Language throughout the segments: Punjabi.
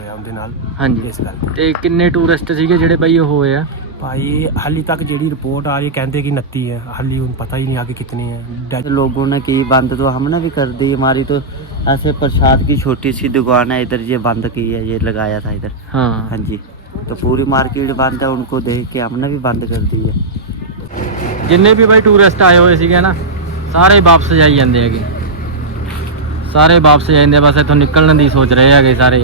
ਹੋਇਆ ਉਹਦੇ ਨਾਲ। ਹਾਂਜੀ ਇਸ ਗੱਲ ਤੇ ਕਿੰਨੇ ਟੂਰਿਸਟ ਸੀਗੇ ਜਿਹੜੇ ਬਾਈ ਉਹ ਹੋਏ ਆ? भाई हाली तक जी रिपोर्ट आ रही है कहते कि 29 है, हाली उन पता ही नहीं आगे कितने हैं। लोगों ने की बंद तो हमने भी कर दी, हमारी तो ऐसे प्रसाद की छोटी सी दुकान है इधर, ये बंद की है, ये लगाया था इधर। हाँ जी, तो पूरी मार्केट बंद है, उनको देख के हमने भी बंद कर दी है। जिन्ने भी भाई टूरिस्ट आए हुए सीगे ना सारे वापस जाई जाते हैं, सारे वापस जाते, बस इतों निकलने की सोच रहे हैं सारे।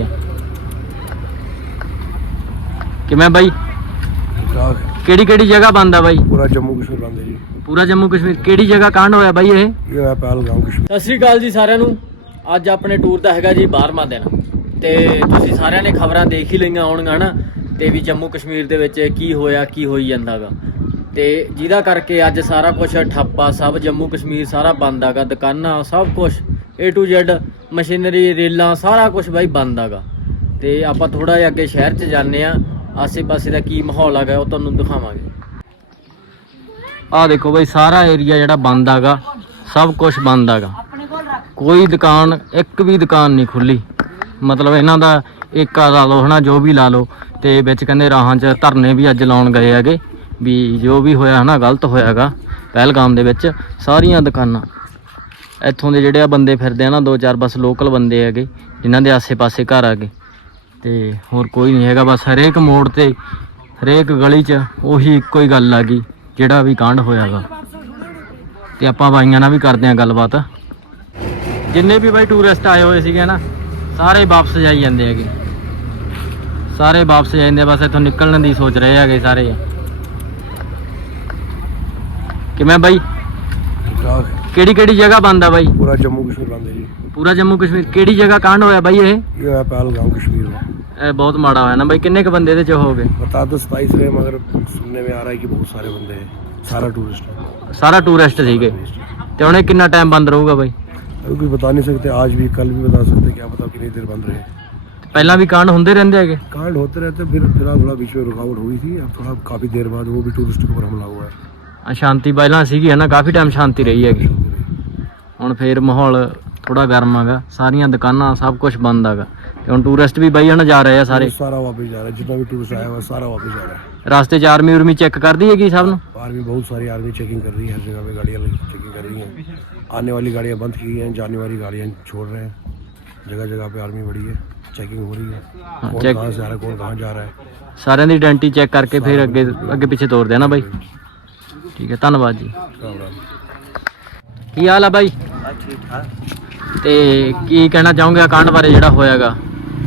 कि मैं भाई ਕਿਹੜੀ ਜਗ੍ਹਾ ਬੰਦ ਆ ਬਾਈ? ਪੂਰਾ ਜੰਮੂ ਕਸ਼ਮੀਰ ਬੰਦ ਹੈ ਜੀ। ਪੂਰਾ ਜੰਮੂ ਕਸ਼ਮੀਰ। ਕਿਹੜੀ ਜਗ੍ਹਾ ਕਾਂਡ ਹੋਇਆ ਬਾਈ ਇਹ? ਇਹ ਹੋਇਆ ਪਹਿਲਗਾਮ ਕਸ਼ਮੀਰ। ਸਤਿ ਸ੍ਰੀ ਅਕਾਲ ਜੀ ਸਾਰਿਆਂ ਨੂੰ। ਅੱਜ ਆਪਣੇ ਟੂਰ ਦਾ ਹੈਗਾ ਜੀ 12ਵਾਂ ਦਿਨ ਤੇ ਤੁਸੀਂ ਸਾਰਿਆਂ ਨੇ ਖਬਰਾਂ ਦੇਖ ਹੀ ਲਈਆਂ ਹੋਣਗੀਆਂ ਨਾ, ਤੇ ਵੀ ਜੰਮੂ ਕਸ਼ਮੀਰ ਦੇ ਵਿੱਚ ਕੀ ਹੋਇਆ ਕੀ ਹੋਈ ਜਾਂਦਾਗਾ, ਤੇ ਜਿਹਦਾ ਕਰਕੇ ਅੱਜ ਸਾਰਾ ਕੁਝ ਠੱਪਾ, ਸਭ ਜੰਮੂ ਕਸ਼ਮੀਰ ਸਾਰਾ ਬੰਦ ਆਗਾ, ਦੁਕਾਨਾਂ ਸਭ ਕੁਝ A to Z, ਮਸ਼ੀਨਰੀ, ਰੇਲਾਂ ਸਾਰਾ ਕੁਝ ਬਾਈ ਬੰਦ ਆਗਾ। ਤੇ ਆਪਾਂ ਥੋੜਾ ਜਿਹਾ ਅੱਗੇ ਸ਼ਹਿਰ 'ਚ ਜਾਂਦੇ ਆ, ਆਸੇ ਪਾਸੇ ਦਾ ਕੀ ਮਾਹੌਲ ਹੈਗਾ ਉਹ ਤੁਹਾਨੂੰ ਦਿਖਾਵਾਂਗੇ। ਆਹ ਦੇਖੋ ਬਈ ਸਾਰਾ ਏਰੀਆ ਜਿਹੜਾ ਬੰਦ ਹੈਗਾ, ਸਭ ਕੁਝ ਬੰਦ ਹੈਗਾ, ਕੋਈ ਦੁਕਾਨ, ਇੱਕ ਵੀ ਦੁਕਾਨ ਨਹੀਂ ਖੁੱਲੀ। ਮਤਲਬ ਇਹਨਾਂ ਦਾ ਏਕਾ ਲਾ ਲਓ ਹਨਾ, ਜੋ ਵੀ ਲਾ ਲਓ। ਤੇ ਵਿੱਚ ਕਹਿੰਦੇ ਰਾਹਾਂ 'ਚ ਧਰਨੇ ਵੀ ਅੱਜ ਲਾਉਣ ਗਏ ਹੈਗੇ ਵੀ ਜੋ ਵੀ ਹੋਇਆ ਹਨਾ ਗਲਤ ਹੋਇਆ ਹੈਗਾ ਪਹਿਲਗਾਮ ਦੇ ਵਿੱਚ। ਸਾਰੀਆਂ ਦੁਕਾਨਾਂ ਇੱਥੋਂ ਦੇ ਜਿਹੜੇ ਆ ਬੰਦੇ ਫਿਰਦੇ ਆ ਨਾ, 2-4 ਬਸ ਲੋਕਲ ਬੰਦੇ ਹੈਗੇ ਜਿਨ੍ਹਾਂ ਦੇ ਆਸੇ ਪਾਸੇ ਘਰ ਹੈਗੇ, ਤੇ ਹੋਰ ਕੋਈ ਨਹੀਂ ਹੈਗਾ। ਬਸ ਹਰੇਕ ਮੋੜ ਤੇ ਹਰੇਕ ਗਲੀ 'ਚ ਉਹੀ ਇੱਕੋ ਹੀ ਗੱਲ ਆ ਗਈ ਜਿਹੜਾ ਵੀ ਕਾਂਡ ਹੋਇਆਗਾ। ਤੇ ਆਪਾਂ ਬਾਈਆਂ ਨਾਲ ਵੀ ਕਰਦੇ ਆਂ ਗੱਲਬਾਤ। ਜਿੰਨੇ ਵੀ ਬਾਈ ਟੂਰਿਸਟ ਆਏ ਹੋਏ ਸੀਗੇ ਨਾ ਸਾਰੇ ਵਾਪਸ ਜਾਈ ਜਾਂਦੇ ਹੈਗੇ, ਸਾਰੇ ਵਾਪਸ ਜਾਂਦੇ, ਬਸ ਇੱਥੋਂ ਨਿਕਲਣ ਦੀ ਸੋਚ ਰਹੇ ਹੈਗੇ ਸਾਰੇ। ਕਿਵੇਂ ਬਾਈ ਕਿਹੜੀ ਜਗ੍ਹਾ ਬੰਦ ਆ ਬਾਈ? ਪੂਰਾ ਜੰਮੂ ਕਸ਼ਮੀਰ ਬੰਦ ਹੈ ਜੀ। ਪੂਰਾ ਜੰਮੂ ਕਸ਼ਮੀਰ। ਕਿਹੜੀ ਜਗ੍ਹਾ ਕਾਂਡ ਹੋਇਆ ਬਾਈ ਇਹ? ਇਹ ਹੋਇਆ ਪਹਿਲਗਾਮ ਕਸ਼मीर में। ਇਹ ਬਹੁਤ ਮਾੜਾ ਹੋਇਆ ਨਾ ਬਾਈ। ਕਿੰਨੇ ਕ ਬੰਦੇ ਇਹਦੇ ਚ ਹੋ ਗਏ? बता तो 27 रहे, मगर सुनने में आ रहा है कि बहुत सारे बंदे हैं, सारा टूरिस्ट है। ਸਾਰਾ ਟੂਰਿਸਟ ਸੀਗੇ। ਤੇ ਹੁਣ ਇਹ ਕਿੰਨਾ ਟਾਈਮ ਬੰਦ ਰਹੂਗਾ ਬਾਈ? अभी कुछ बता नहीं सकते, आज भी कल भी बता सकते, क्या पता कितनी देर बंद रहे। ਪਹਿਲਾਂ ਵੀ ਕਾਂਡ ਹੁੰਦੇ ਰਹਿੰਦੇ ਹੈਗੇ। कांड होते रहते, फिर फिलहाल थोड़ा बीच में रुकावट हुई थी, अब थोड़ा काफ़ी देर बाद वो भी टूरिस्ट के ऊपर हमला हुआ है। ਸ਼ਾਂਤੀ ਪਹਿਲਾਂ ਸੀਗੀ ਹੈ ਨਾ, ਕਾਫੀ ਟਾਈਮ ਸ਼ਾਂਤੀ ਰਹੀ ਹੈਗੀ। ਹੁਣ ਫੇਰ ਮਾਹੌਲ ਥੋੜਾ ਗਰਮ ਹੈਗਾ, ਸਾਰੀਆਂ ਦੁਕਾਨਾਂ ਸਭ ਕੁਝ ਬੰਦ ਹੈਗਾ। ਤੇ ਹੁਣ ਟੂਰਿਸਟ ਵੀ ਬਾਈ ਨਾ ਜਾ ਰਹੇ ਆ ਸਾਰੇ, सारा वापस जा रहा है, जितना भी टूरिस्ट आया हुआ है सारा वापस जा रहा है। ਰਸਤੇ 'ਚ ਆਰਮੀ ਉਰਮੀ ਚੈੱਕ करदी ਹੈਗੀ सब ਨੂੰ? आर्मी बहुत सारी आर्मी चेकिंग कर रही है, हर जगह पे गाड़ियाँ चेकिंग कर रही हैं। आने वाली गाड़ियाँ बंद की हैं, जाने वाली गाड़ियाँ छोड़ रहे हैं। जगह जगह पे आर्मी बड़ी है, चेकिंग हो रही है, कौन कहाँ से आ रहा है, कौन कहाँ जा रहा है। ਸਾਰਿਆਂ ਦੀ ਆਇਡੈਂਟੀ ਚੈੱਕ ਕਰਕੇ ਫਿਰ ਅੱਗੇ ਪਿੱਛੇ ਤੋਰ ਦੇਣਾ ਬਾਈ। ਠੀਕ ਹੈ, ਧੰਨਵਾਦ ਜੀ। ਕੀ ਹਾਲ ਆ ਬਾਈ? ठीक ठाक। ਤੇ ਕੀ ਕਹਿਣਾ ਚਾਹੋਗੇ ਕਾਂਡ ਬਾਰੇ ਜਿਹੜਾ ਹੋਇਆਗਾ?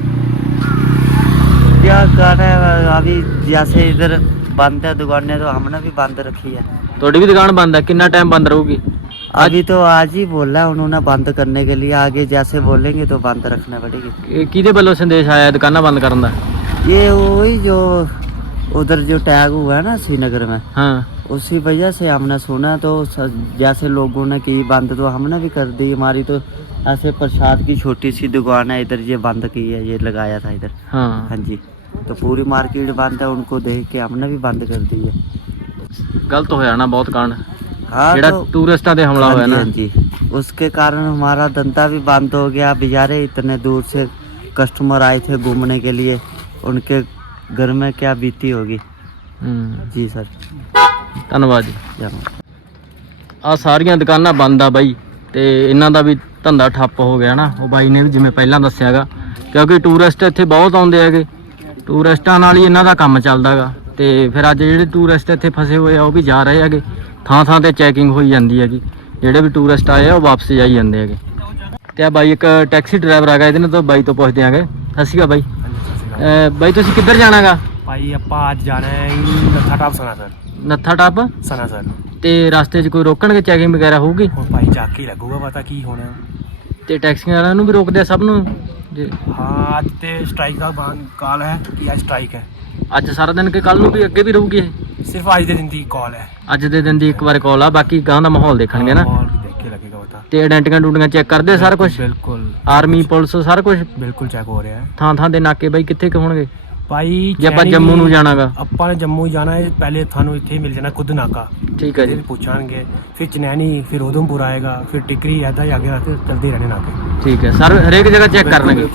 क्या कर रहे हैं अभी, जैसे इधर बंद है दुकानें तो हमने भी बंद रखी है। ਤੁਹਾਡੀ ਵੀ ਦੁਕਾਨ ਬੰਦ ਹੈ? ਕਿੰਨਾ ਟਾਈਮ ਬੰਦ ਰਹੂਗੀ? अभी तो आज ही बोला है उन्होंने बंद करने के लिए, आगे जैसे बोलेंगे तो बंद रखना पड़ेगी। ਕਿਹਦੇ ਵੱਲੋਂ ਸੰਦੇਸ਼ ਆਇਆ ਦੁਕਾਨਾਂ ਬੰਦ ਕਰਨ ਦਾ? ये वही जो उधर जो टैग हुआ है ना श्रीनगर में, हाँ, उसी वजह से हमने सुना, तो जैसे लोगों ने की बंद तो हमने भी कर दी। हमारी तो ऐसे प्रसाद की छोटी सी दुकान है इधर, ये बंद की है, ये लगाया था इधर। हाँ हाँ जी, तो पूरी मार्केट बंद है, उनको देख के हमने भी बंद कर दी है। गलत होया ना बहुत कांड, हाँ जेड़ा तो टूरिस्टां ते हमला होया ना। हाँ जी, उसके कारण हमारा धंधा भी बंद हो गया। बेचारे इतने दूर से कस्टमर आए थे घूमने के लिए, उनके घर में क्या बीती होगी। जी सर, ਧੰਨਵਾਦ ਜੀ। जरूर। ਆ ਸਾਰੀਆਂ ਦੁਕਾਨਾਂ ਬੰਦ ਆ ਬਾਈ, ਤੇ ਇਹਨਾਂ ਦਾ ਵੀ ਧੰਦਾ ਠੱਪ ਹੋ ਗਿਆ ਨਾ। ਉਹ ਬਾਈ ਨੇ ਵੀ ਜਿਵੇਂ ਪਹਿਲਾਂ ਦੱਸਿਆਗਾ, ਕਿਉਂਕਿ ਟੂਰਿਸਟ ਇੱਥੇ ਬਹੁਤ ਆਉਂਦੇ ਹੈਗੇ, ਟੂਰਿਸਟਾਂ ਨਾਲ ਹੀ ਇਹਨਾਂ ਦਾ ਕੰਮ ਚੱਲਦਾ ਗਾ। ਤੇ ਫਿਰ ਅੱਜ ਜਿਹੜੇ ਟੂਰਿਸਟ ਇੱਥੇ ਫਸੇ ਹੋਏ ਆ ਉਹ ਵੀ ਜਾ ਰਹੇ ਹੈਗੇ, ਥਾਂ ਥਾਂ ਤੇ ਚੈਕਿੰਗ ਹੋਈ ਜਾਂਦੀ ਹੈਗੀ। ਜਿਹੜੇ ਵੀ ਟੂਰਿਸਟ ਆਏ ਆ ਉਹ ਵਾਪਸ ਜਾਈ ਜਾਂਦੇ ਹੈਗੇ। ਤੇ ਆ ਬਾਈ ਇੱਕ ਟੈਕਸੀ ਡਰਾਈਵਰ ਆ ਗਿਆ, ਇਹਦੇ ਨਾਲ ਤੋਂ ਬਾਈ ਤੋਂ ਪੁੱਛਦੇ ਆਂਗੇ। ਸਤਿ ਸ਼੍ਰੀ ਅਕਾਲ ਬਾਈ। ਬਾਈ ਤੁਸੀਂ ਕਿੱਧਰ ਜਾਣਾਗਾ? भाई अपा आज जा रहे हैं नत्था टाप सनासर। ਨੱਥਾ ਟੱਪ? सनासर। ਤੇ ਰਸਤੇ 'ਚ ਕੋਈ ਰੋਕਣਗੇ, ਚੈਕਿੰਗ ਵਗੈਰਾ ਹੋਊਗੀ? और भाई जाके ही लगूगा पता की होना। ਤੇ ਟੈਕਸੀਆਂ ਵਾਲਿਆਂ ਨੂੰ ਵੀ ਰੋਕਦੇ ਆ ਸਭ ਨੂੰ ਜੀ? हाँ आज तो स्ट्राइक का कॉल है कि आज स्ट्राइक है। ਅੱਜ ਸਾਰਾ ਦਿਨ ਕਿ ਕੱਲ ਨੂੰ ਵੀ ਅੱਗੇ ਵੀ ਰਹੂਗੀ ਇਹ? सिर्फ आज के दिन की कॉल है। ਅੱਜ ਦੇ ਦਿਨ ਦੀ ਇੱਕ ਵਾਰ ਕਾਲ ਆ, ਬਾਕੀ ਗਾਂ ਦਾ ਮਾਹੌਲ ਦੇਖਣਗੇ ਨਾ। माहौल भी देख के लगेगा पता। ਤੇ ਆਇਡੈਂਟੀਆਂ ਡੂਟੀਆਂ ਚੈੱਕ ਕਰਦੇ ਆ ਸਾਰਾ ਕੁਝ? बिल्कुल ਆਰਮੀ ਪੁਲਿਸ ਸਾਰਾ ਕੁਝ बिल्कुल चेक हो रहा है। ਥਾਂ ਥਾਂ ਦੇ ਨਾਕੇ ਬਾਈ ਕਿੱਥੇ ਕੁ ਹੋਣਗੇ? भाई ਜੇ ਆਪਾਂ ਜੰਮੂ ਨੂੰ ਜਾਣਾਗਾ? ਆਪਾਂ ਨੇ ਜੰਮੂ ਹੀ ਜਾਣਾ ਹੈ, ਪਹਿਲੇ ਤੁਹਾਨੂੰ ਇੱਥੇ ਹੀ ਮਿਲ ਜਾਣਾ ਕੁੱਦ ਨਾਕਾ। ਠੀਕ ਹੈ ਜੀ, ਪੁੱਛਾਂਗੇ, ਫਿਰ ਚਨੈਣੀ, ਫਿਰ ਉਧਮਪੁਰ ਆਏਗਾ, ਫਿਰ ਟਿਕਰੀ, ਐਦਾਂ ਹੀ ਅੱਗੇ ਰੱਖ ਚਲਦੇ ਰਹਿਣੇ ਨਾਕੇ। ਠੀਕ ਹੈ ਸਰ। ਹਰੇਕ ਜਗ੍ਹਾ ਚੈੱਕ ਕਰਨਗੇ? ਬਿਲਕੁਲ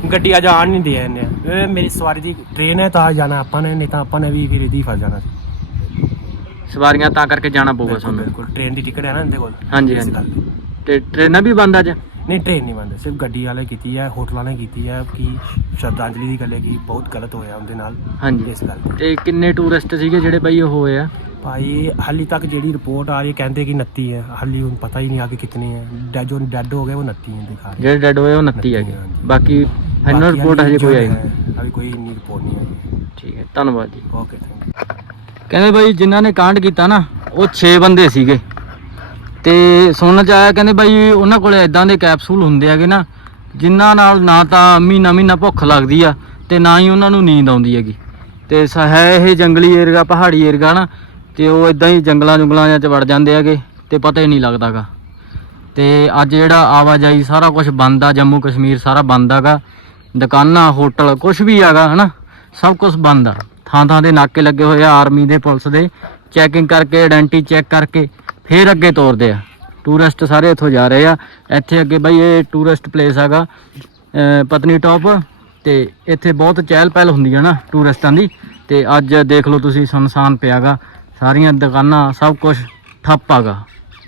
ਗੱਡੀ ਅੱਜ ਆਣ ਨਹੀਂ ਦਿਆ ਇਹਨੇ। ਇਹ ਮੇਰੀ ਸਵਾਰੀ ਦੀ ਟ੍ਰੇਨ ਹੈ ਤਾਂ ਜਾਣਾ ਆਪਾਂ ਨੇ, ਨਹੀਂ ਤਾਂ ਆਪਾਂ ਨੇ ਵੀ ਫਿਰ ਇਹਦੀ ਫਸ ਜਾਣਾ ਸੀ। ਸਵਾਰੀਆਂ ਤਾਂ ਕਰਕੇ ਜਾਣਾ ਪਊਗਾ ਬਿਲਕੁਲ ਤੁਹਾਨੂੰ। ਬਿਲਕੁਲ ਟ੍ਰੇਨ ਦੀ ਟਿਕਟ ਹੈ ਨਾ ਇਹਦੇ ਕੋਲ। ਹਾਂਜੀ ਇਸ ਹਾਂਜੀ। ਗੱਲ ਦੀ। ਤੇ ਟ੍ਰੇਨਾਂ ਵੀ ਬੰਦ ਅੱਜ? ਨਹੀਂ ਟ੍ਰੇਨ ਨਹੀਂ ਬੰਦ, ਸਿਰਫ ਗੱਡੀ ਵਾਲੇ ਕੀਤੀ ਹੈ, ਹੋਟਲ ਵਾਲੇ ਕੀਤੀ ਹੈ ਕਿ ਸ਼ਰਧਾਂਜਲੀ ਦੀ ਗੱਲ ਹੈ ਕਿ ਬਹੁਤ ਗਲਤ ਹੋਇਆ ਉਹਦੇ ਨਾਲ। ਹਾਂਜੀ। ਇਸ ਗੱਲ ਦੀ ਤੇ ਕਿੰਨੇ ਟੂਰਿਸਟ ਸੀਗੇ ਜਿਹੜੇ ਬਾਈ ਉਹ ਹੋਏ ਆ? ਭਾਈ ਹਾਲੀ ਤੱਕ ਜਿਹੜੀ ਰਿਪੋਰਟ ਆ ਰਹੀ ਹੈ ਕਹਿੰਦੇ ਕਿ 29 ਹੈ, ਹਾਲੀ ਹੁਣ ਪਤਾ ਹੀ ਨਹੀਂ ਆਗੇ ਕਿਤਨੇ ਹੈ। ਜੋ ਡੈਡ ਹੋ ਗਏ ਉਹ 29 ਹੈ ਦਿਖਾ ਰਹੇ। ਜਿਹੜੇ ਡੈਡ ਹੋਏ ਉਹ 29 ਹੈਗੇ। ਬਾਕੀ ਫਾਈਨਲ ਰਿਪੋਰਟ ਹਜੇ ਕੋਈ ਆਈ ਨਹੀਂ? ਅਭੀ ਕੋਈ ਇੰਨੀ ਰਿਪੋਰਟ ਨਹੀਂ ਆਈ। ਠੀਕ ਹੈ, ਧੰਨਵਾਦ ਜੀ। Okay thank you. ਕਹਿੰਦੇ ਬਾਈ ਜਿਨ੍ਹਾਂ ਨੇ ਕਾਂਡ ਕੀਤਾ ਨਾ ਉਹ 6 ਬੰਦੇ ਸੀਗੇ ਤੇ ਸੁਣਨ ਚ ਆਇਆ ਕਹਿੰਦੇ ਬਾਈ ਉਹਨਾਂ ਕੋਲੇ ਇਦਾਂ ਦੇ ਕੈਪਸੂਲ ਹੁੰਦੇ ਹੈਗੇ ਨਾ ਜਿਨ੍ਹਾਂ ਨਾਲ ਨਾ ਤਾਂ ਮਹੀਨਾ ਭੁੱਖ ਲੱਗਦੀ ਆ ਤੇ ਨਾ ਹੀ ਉਹਨਾਂ ਨੂੰ ਨੀਂਦ ਆਉਂਦੀ ਹੈਗੀ। ਤੇ ਹੈ ਇਹ ਜੰਗਲੀ ਏਰੀਆ, ਪਹਾੜੀ ਏਰੀਆ ਨਾ, ਤੇ ਉਹ ਇਦਾਂ ਹੀ ਜੰਗਲਾਂ 'ਚ ਵੜ ਜਾਂਦੇ ਹੈਗੇ ਤੇ ਪਤਾ ਹੀ ਨਹੀਂ ਲੱਗਦਾਗਾ। ਤੇ ਅੱਜ ਜਿਹੜਾ ਆਵਾਜਾਈ ਸਾਰਾ ਕੁਝ ਬੰਦ ਆ, ਜੰਮੂ ਕਸ਼ਮੀਰ ਸਾਰਾ ਬੰਦ ਹੈਗਾ, ਦੁਕਾਨਾਂ ਹੋਟਲ ਕੁਝ ਵੀ ਹੈਗਾ ਹਨਾ, ਸਭ ਕੁਝ ਬੰਦ ਆ। ਥਾਂ ਦੇ ਨਾਕੇ ਲੱਗੇ ਹੋਏ ਆ ਆਰਮੀ ਦੇ, ਪੁਲਿਸ ਦੇ, ਚੈਕਿੰਗ ਕਰਕੇ ਆਇਡੈਂਟੀ ਚੈੱਕ ਕਰਕੇ ਫਿਰ ਅੱਗੇ ਤੋਰਦੇ ਆ। ਟੂਰਿਸਟ ਸਾਰੇ ਇੱਥੋਂ ਜਾ ਰਹੇ ਆ। ਇੱਥੇ ਅੱਗੇ ਬਾਈ ਇਹ ਟੂਰਿਸਟ ਪਲੇਸ ਹੈਗਾ ਪਤਨੀਟਾਪ, ਤੇ ਇੱਥੇ ਬਹੁਤ ਚਹਿਲ ਪਹਿਲ ਹੁੰਦੀ ਹੈ ਨਾ ਟੂਰਿਸਟਾਂ ਦੀ। ਤੇ ਅੱਜ ਦੇਖ ਲਓ ਤੁਸੀਂ ਸੁਨਸਾਨ ਪਿਆਗਾ, ਸਾਰੀਆਂ ਦੁਕਾਨਾਂ ਸਭ ਕੁਝ ਠੱਪ ਹੈਗਾ।